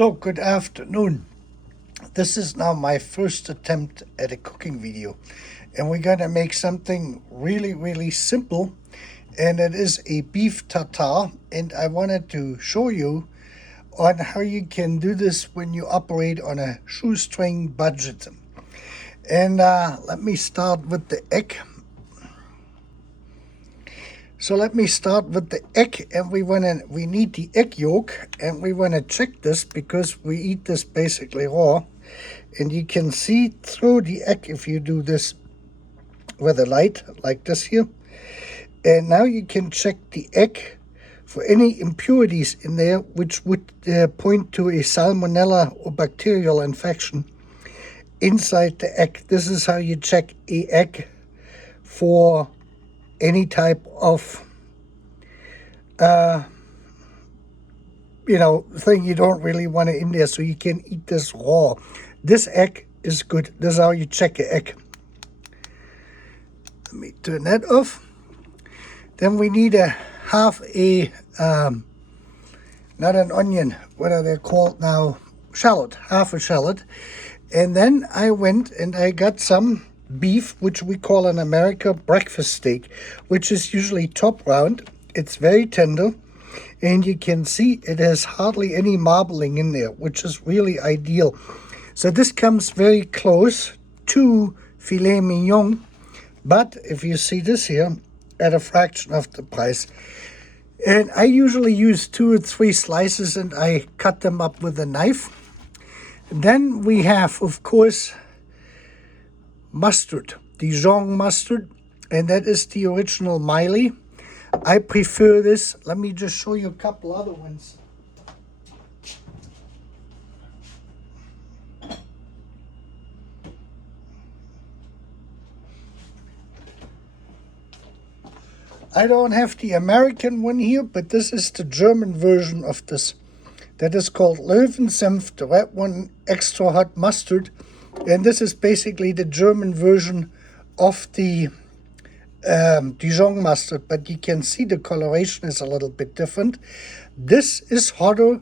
So, good afternoon. This is now my first attempt at a cooking video, and we're gonna make something really simple, and it is a beef tartare. And I wanted to show you on how you can do this when you operate on a shoestring budget. And let me start with the egg. So let me start with the egg, and we need the egg yolk, and we want to check this because we eat this basically raw, and you can see through the egg if you do this with a light like this here. And now you can check the egg for any impurities in there which would point to a salmonella or bacterial infection inside the egg. This is how you check a egg for any type of thing you don't really want it in there, so you can eat this raw. This egg is good. This is how you check an egg. Let me turn that off. Then we need a half a not an onion, what are they called now, shallot, half a shallot. And then I went and I got some beef, which we call in America breakfast steak, which is usually top round. It's very tender, and you can see it has hardly any marbling in there, which is really ideal. So this comes very close to filet mignon, but if you see this here, at a fraction of the price. And I usually use 2 or 3 slices, and I cut them up with a knife. Then we have, of course, mustard, Dijon mustard, and that is the original Miley. I prefer this. Let me just show you a couple other ones. I don't have the American one here, but this is the German version of this. That is called Löwensenf, the red one, extra hot mustard. And this is basically the German version of the Dijon mustard, but you can see the coloration is a little bit different. This is hotter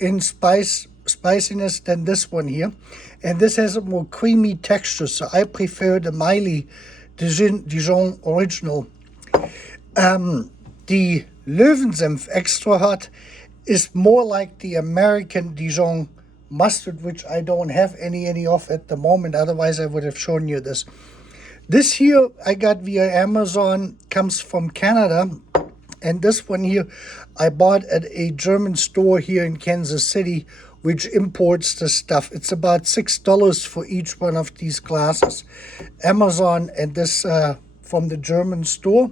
in spiciness than this one here, and this has a more creamy texture, so I prefer the Miley Dijon original. The Löwensenf extra hot is more like the American Dijon mustard, which I don't have any of at the moment, otherwise I would have shown you this. This here I got via Amazon, comes from Canada, and this one here I bought at a German store here in Kansas City, which imports the stuff. It's about $6 for each one of these glasses. Amazon, and this from the German store.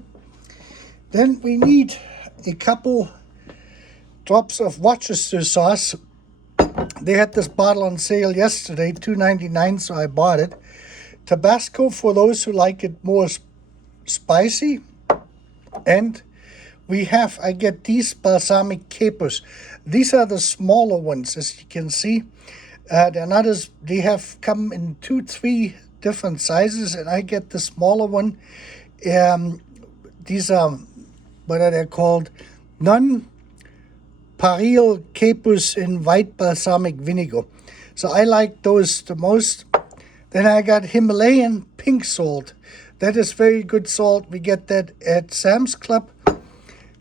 Then we need a couple drops of Worcester sauce. They had this bottle on sale yesterday, $2.99, so I bought it. Tabasco for those who like it more spicy. And I get these balsamic capers. These are the smaller ones, as you can see. They're not as, they have come in 2-3 different sizes, and I get the smaller one. These are, what are they called? Non-Paril capers in white balsamic vinegar. So I like those the most. Then I got Himalayan pink salt. That is very good salt. We get that at Sam's Club.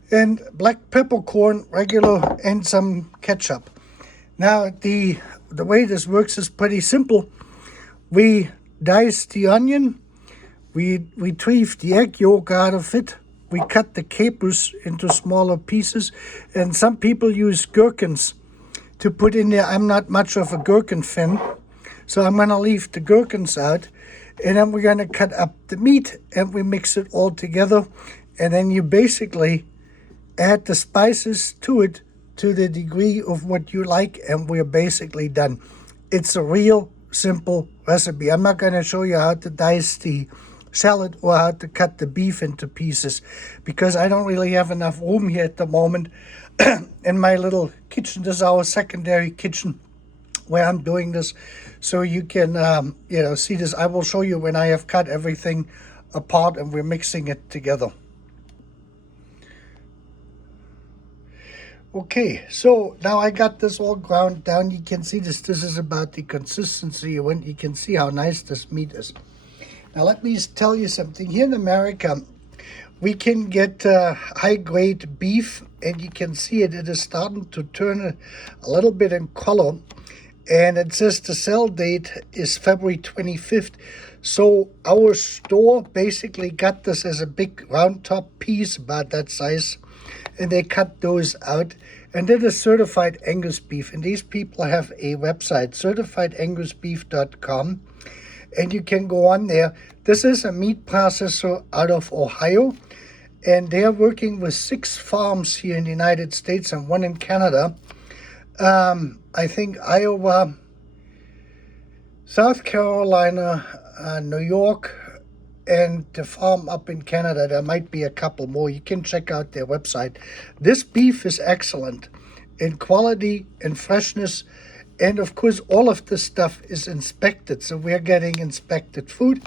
And black peppercorn, regular, and some ketchup. Now, the way this works is pretty simple. We dice the onion. We retrieve the egg yolk out of it. We cut the capers into smaller pieces. And some people use gherkins to put in there. I'm not much of a gherkin fan, so I'm going to leave the gherkins out. And then we're going to cut up the meat, and we mix it all together. And then you basically add the spices to it to the degree of what you like, and we're basically done. It's a real simple recipe. I'm not going to show you how to dice the salad or how to cut the beef into pieces, because I don't really have enough room here at the moment in my little kitchen. This is our secondary kitchen where I'm doing this, so you can see this. I will show you when I have cut everything apart and we're mixing it together. Okay, so now I got this all ground down. You can see this. This is about the consistency when you can see how nice this meat is. Now let me tell you something. Here in America, we can get high-grade beef, and you can see it. It is starting to turn a little bit in color, and it says the sell date is February 25th. So our store basically got this as a big round top piece about that size, and they cut those out, and that is certified Angus beef. And these people have a website, certifiedangusbeef.com, and you can go on there. This is a meat processor out of Ohio, and they are working with 6 farms here in the United States and 1 in Canada. I think Iowa, South Carolina, New York, and the farm up in Canada. There might be a couple more. You can check out their website. This beef is excellent in quality and freshness. And of course, all of this stuff is inspected. So we're getting inspected food.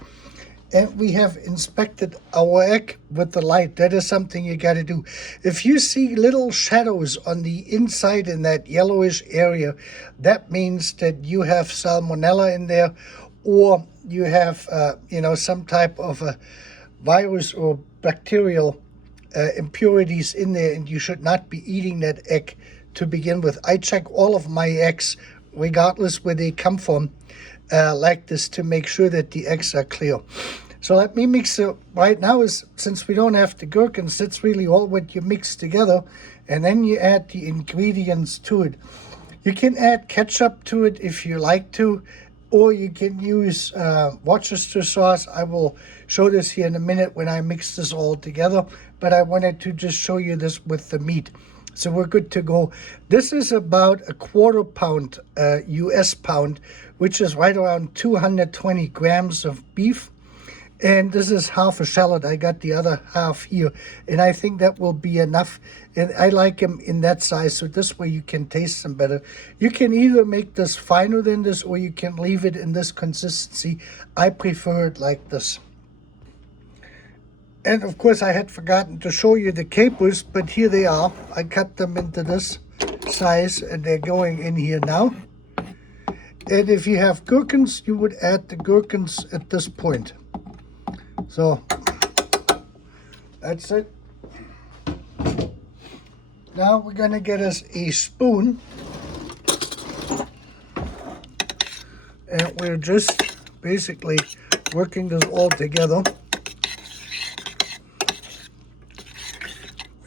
And we have inspected our egg with the light. That is something you got to do. If you see little shadows on the inside in that yellowish area, that means that you have salmonella in there, or you have, some type of a virus or bacterial impurities in there, and you should not be eating that egg to begin with. I check all of my eggs, regardless where they come from, like this, to make sure that the eggs are clear. So let me mix it right now. Since we don't have the gherkins, that's really all what you mix together, and then you add the ingredients to it. You can add ketchup to it if you like to, or you can use Worcester sauce. I will show this here in a minute when I mix this all together, but I wanted to just show you this with the meat. So we're good to go. This is about a quarter pound, US pound, which is right around 220 grams of beef. And this is half a shallot. I got the other half here, and I think that will be enough. And I like them in that size, so this way you can taste them better. You can either make this finer than this, or you can leave it in this consistency. I prefer it like this. And of course, I had forgotten to show you the capers, but here they are. I cut them into this size, and they're going in here now. And if you have gherkins, you would add the gherkins at this point. So that's it. Now we're going to get us a spoon, and we're just basically working this all together.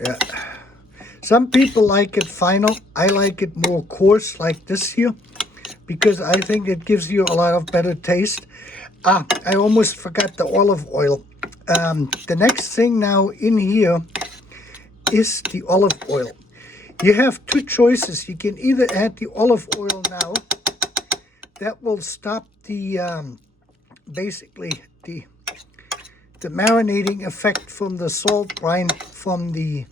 Yeah. Some people like it finer. I like it more coarse, like this here, because I think it gives you a lot of better taste. I almost forgot the olive oil. The next thing now in here is the olive oil. You have 2 choices. You can either add the olive oil now. That will stop the basically the marinating effect from the salt brine from the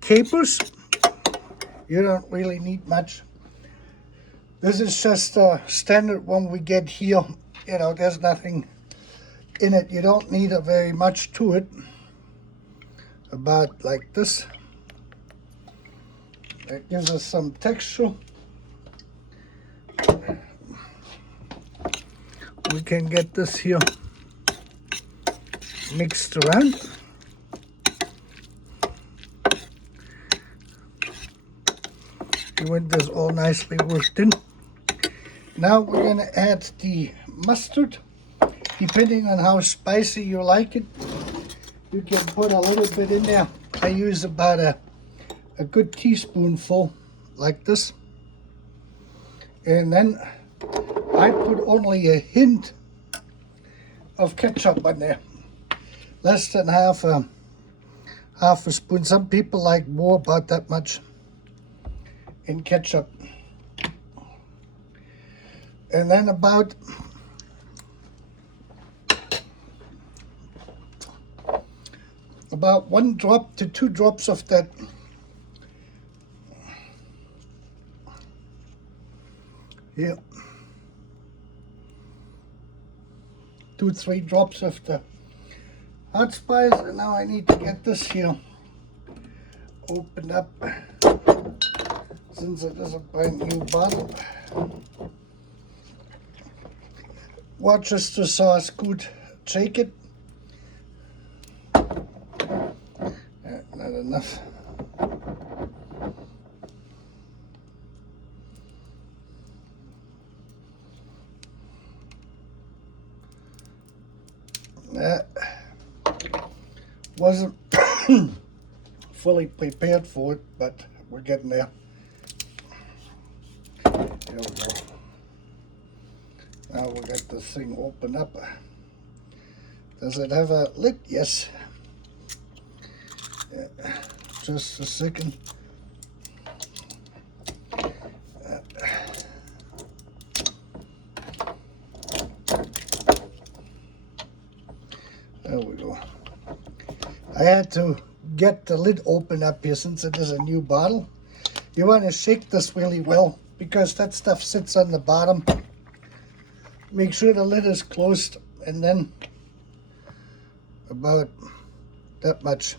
capers. You don't really need much. This is just a standard one we get here. You know, there's nothing in it. You don't need very much to it. About like this. That gives us some texture. We can get this here mixed around. We want this all nicely worked in. Now we're going to add the mustard. Depending on how spicy you like it, you can put a little bit in there. I use about a good teaspoonful, like this. And then I put only a hint of ketchup on there. Less than half a spoon. Some people like more, about that much in ketchup. And then about about 1 drop to 2 drops of that here. 2-3 drops of the hot spice. And now I need to get this here opened up. since it is a brand new bottle. Watches the sauce good, shake it. Not enough. That wasn't fully prepared for it, but we're getting there. There we go. Now we got this thing open up. Does it have a lid? Yes. Just a second. There we go. I had to get the lid open up here since it is a new bottle. You want to shake this really well because that stuff sits on the bottom. Make sure the lid is closed, and then about that much.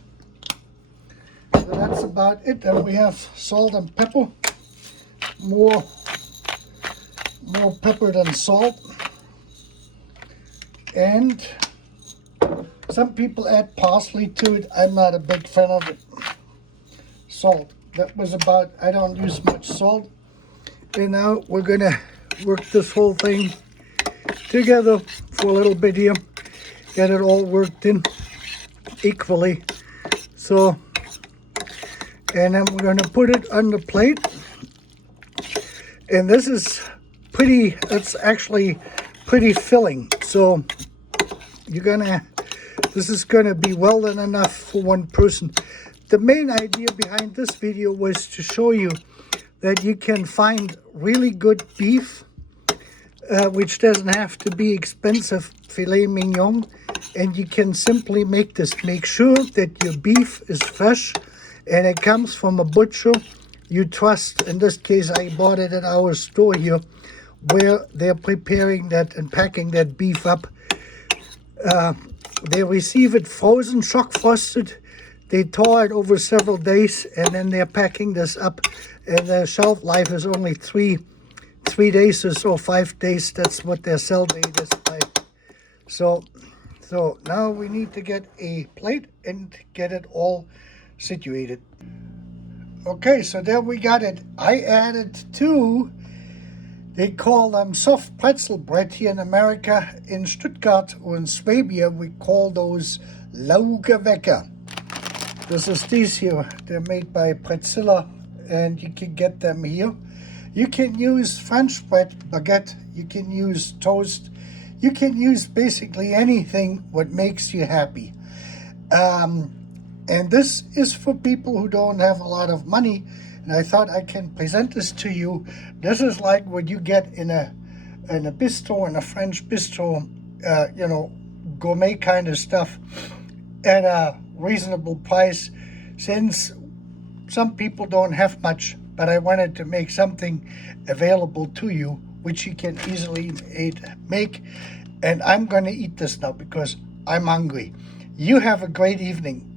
So that's about it. Then we have salt and pepper. More pepper than salt. And some people add parsley to it. I'm not a big fan of it. Salt. That was about, I don't use much salt. And now we're gonna work this whole thing together for a little bit here. Get it all worked in equally. So, and then we're gonna put it on the plate. And this is pretty, it's actually pretty filling. So this is gonna be well than enough for one person. The main idea behind this video was to show you that you can find really good beef, which doesn't have to be expensive filet mignon, and you can simply make this. Make sure that your beef is fresh and it comes from a butcher you trust. In this case, I bought it at our store here, where they're preparing that and packing that beef up. They receive it frozen, shock frosted. They thaw it over several days, and then they're packing this up. And the shelf life is only three days or so, 5 days. That's what their sell date is like. So now we need to get a plate and get it all situated. Okay, so there we got it. I added 2. They call them soft pretzel bread here in America. In Stuttgart or in Swabian, we call those Laugewecker. This is these here. They're made by Pretzilla, and you can get them here. You can use French bread, baguette. You can use toast. You can use basically anything what makes you happy. And this is for people who don't have a lot of money. And I thought I can present this to you. This is like what you get in a bistro, in a French bistro, gourmet kind of stuff at a reasonable price, since some people don't have much, but I wanted to make something available to you which you can easily make. And I'm going to eat this now because I'm hungry. You have a great evening.